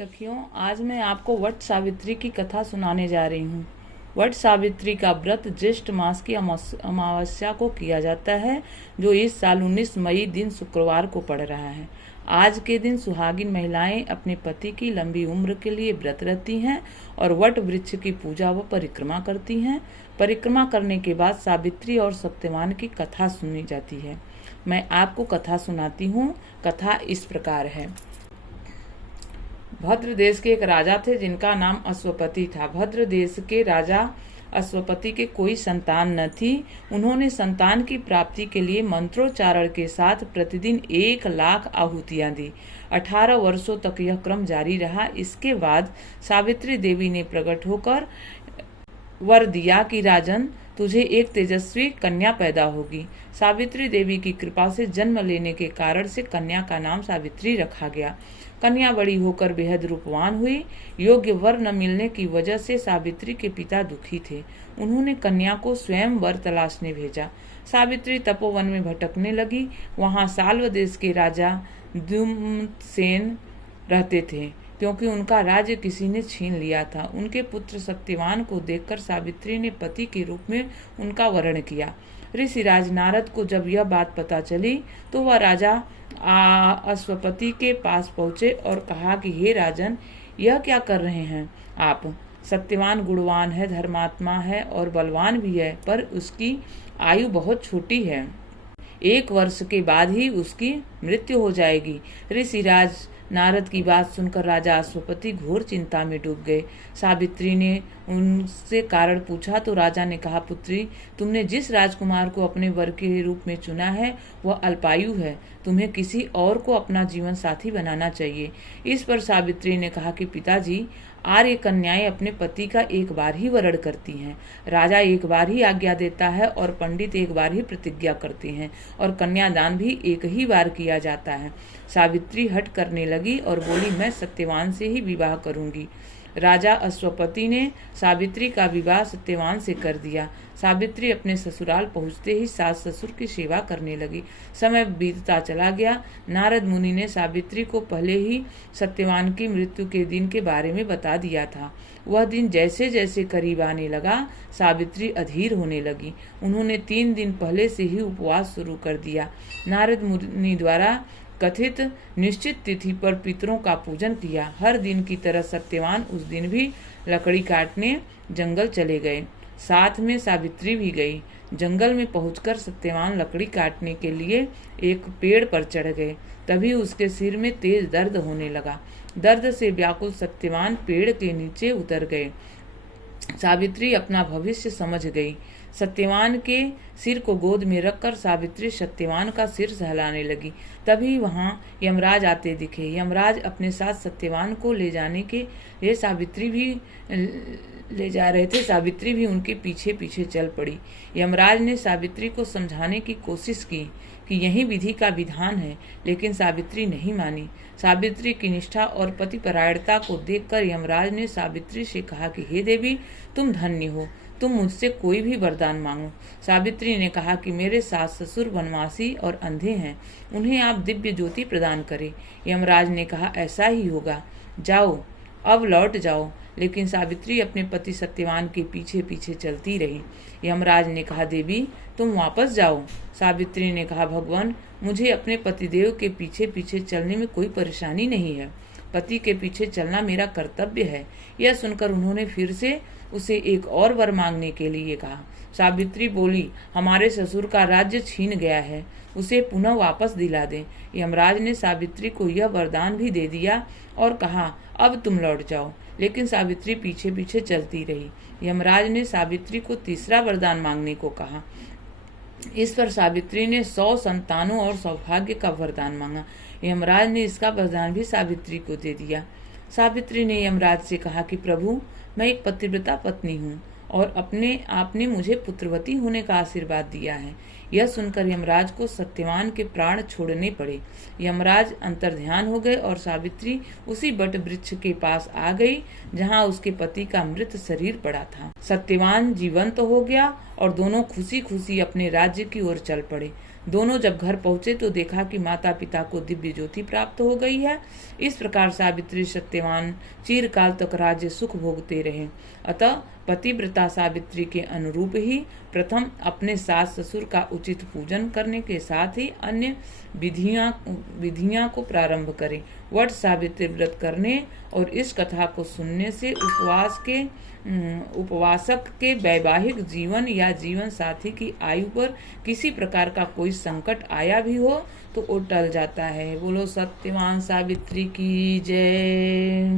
सखियों, आज मैं आपको वट सावित्री की कथा सुनाने जा रही हूँ। वट सावित्री का व्रत ज्येष्ठ मास की अमावस्या को किया जाता है, जो इस साल 19 मई दिन शुक्रवार को पड़ रहा है। आज के दिन सुहागिन महिलाएं अपने पति की लंबी उम्र के लिए व्रत रहती हैं और वट वृक्ष की पूजा व परिक्रमा करती हैं। परिक्रमा करने के बाद सावित्री और सत्यवान की कथा सुनी जाती है। मैं आपको कथा सुनाती हूँ। कथा इस प्रकार है। भद्र देश के एक राजा थे जिनका नाम अश्वपति था। भद्र देश के राजा अश्वपति के कोई संतान न थी। उन्होंने संतान की प्राप्ति के लिए मंत्रोच्चारण के साथ प्रतिदिन 1,00,000 आहुतियां दी। 18 वर्षों तक यह क्रम जारी रहा। इसके बाद सावित्री देवी ने प्रकट होकर वर दिया कि राजन, तुझे एक तेजस्वी कन्या पैदा होगी। सावित्री देवी की कृपा से जन्म लेने के कारण से कन्या का नाम सावित्री रखा गया। कन्या बड़ी होकर बेहद रूपवान हुई। योग्य वर न मिलने की वजह से सावित्री के पिता दुखी थे। उन्होंने कन्या को स्वयं वर तलाशने भेजा। सावित्री तपोवन में भटकने लगी। वहां साल्व देश के राजा द्युम्नसेन रहते थे, क्योंकि उनका राज्य किसी ने छीन लिया था। उनके पुत्र सत्यवान को देखकर सावित्री ने पति के रूप में उनका वरण किया। ऋषिराज नारद को जब यह बात पता चली तो वह राजा अश्वपति के पास पहुंचे और कहा कि हे राजन, यह क्या कर रहे हैं आप? सत्यवान गुणवान है, धर्मात्मा है और बलवान भी है, पर उसकी आयु बहुत छोटी है। 1 वर्ष के बाद ही उसकी मृत्यु हो जाएगी। ऋषिराज नारद की बात सुनकर राजा अश्वपति घोर चिंता में डूब गए। सावित्री ने उनसे कारण पूछा तो राजा ने कहा, पुत्री, तुमने जिस राजकुमार को अपने वर के रूप में चुना है वह अल्पायु है। तुम्हें किसी और को अपना जीवन साथी बनाना चाहिए। इस पर सावित्री ने कहा कि पिताजी, आर्य कन्याएं अपने पति का एक बार ही वरण करती हैं। राजा एक बार ही आज्ञा देता है और पंडित एक बार ही प्रतिज्ञा करते हैं और कन्यादान भी एक ही बार किया जाता है। सावित्री हट करने लगी और बोली, मैं सत्यवान से ही विवाह करूंगी। राजा अश्वपति ने सावित्री का विवाह सत्यवान से कर दिया। सावित्री अपने ससुराल पहुंचते ही सास ससुर की सेवा करने लगी। समय बीतता चला गया। नारद मुनि ने सावित्री को पहले ही सत्यवान की मृत्यु के दिन के बारे में बता दिया था। वह दिन जैसे जैसे करीब आने लगा, सावित्री अधीर होने लगी। उन्होंने 3 दिन पहले से ही उपवास शुरू कर दिया। नारद मुनि द्वारा कथित निश्चित तिथि पर पितरों का पूजन किया। हर दिन की तरह सत्यवान उस दिन भी लकड़ी काटने जंगल चले गए। साथ में सावित्री भी गई। जंगल में पहुंचकर सत्यवान लकड़ी काटने के लिए एक पेड़ पर चढ़ गए। तभी उसके सिर में तेज दर्द होने लगा। दर्द से व्याकुल सत्यवान पेड़ के नीचे उतर गए। सावित्री अपना भविष्य समझ गई। सत्यवान के सिर को गोद में रखकर सावित्री सत्यवान का सिर सहलाने लगी। तभी वहां यमराज आते दिखे। यमराज अपने साथ सत्यवान को ले जाने के लिए सावित्री भी ले जा रहे थे। सावित्री भी उनके पीछे पीछे चल पड़ी। यमराज ने सावित्री को समझाने की कोशिश की कि यही विधि का विधान है, लेकिन सावित्री नहीं मानी। सावित्री की निष्ठा और पतिपरायणता को देखकर यमराज ने सावित्री से कहा कि हे देवी, तुम धन्य हो, तुम मुझसे कोई भी वरदान मांगो। सावित्री ने कहा कि मेरे सास ससुर वनवासी और अंधे हैं, उन्हें आप दिव्य ज्योति प्रदान करें। यमराज ने कहा, ऐसा ही होगा, जाओ, अब लौट जाओ। लेकिन सावित्री अपने पति सत्यवान के पीछे पीछे चलती रही। यमराज ने कहा, देवी, तुम वापस जाओ। सावित्री ने कहा, भगवान, मुझे अपने पतिदेव के पीछे पीछे चलने में कोई परेशानी नहीं है। पति के पीछे चलना मेरा कर्तव्य है। यह सुनकर उन्होंने फिर से उसे एक और वर मांगने के लिए कहा। सावित्री बोली, हमारे ससुर का राज्य छीन गया है, उसे पुनः वापस दिला दें। यमराज ने सावित्री को यह वरदान भी दे दिया और कहा, अब तुम लौट जाओ। लेकिन सावित्री पीछे पीछे चलती रही। यमराज ने सावित्री को तीसरा वरदान मांगने को कहा। इस पर सावित्री ने 100 संतानों और सौभाग्य का वरदान मांगा। यमराज ने इसका वरदान भी सावित्री को दे दिया। सावित्री ने यमराज से कहा कि प्रभु, मैं एक पतिव्रता पत्नी हूँ और अपने आपने मुझे पुत्रवती होने का आशीर्वाद दिया है। यह सुनकर यमराज को सत्यवान के प्राण छोड़ने पड़े। यमराज अंतर्ध्यान हो गए और सावित्री उसी बट वृक्ष के पास आ गई जहाँ उसके पति का मृत शरीर पड़ा था। सत्यवान जीवंत हो गया और दोनों खुशी खुशी अपने राज्य की ओर चल पड़े। दोनों जब घर पहुंचे तो देखा कि माता पिता को दिव्य ज्योति प्राप्त हो गई है। इस प्रकार सावित्री सत्यवान चिरकाल तक राज्य सुख भोगते रहे। अतः पतिव्रता सावित्री के अनुरूप ही प्रथम अपने सास ससुर का उचित पूजन करने के साथ ही अन्य विधियां को प्रारंभ करें। वट सावित्री व्रत करने और इस कथा को सुनने से उपवासक के वैवाहिक जीवन या जीवन साथी की आयु पर किसी प्रकार का कोई संकट आया भी हो तो वो टल जाता है। बोलो सत्यवान सावित्री की जय।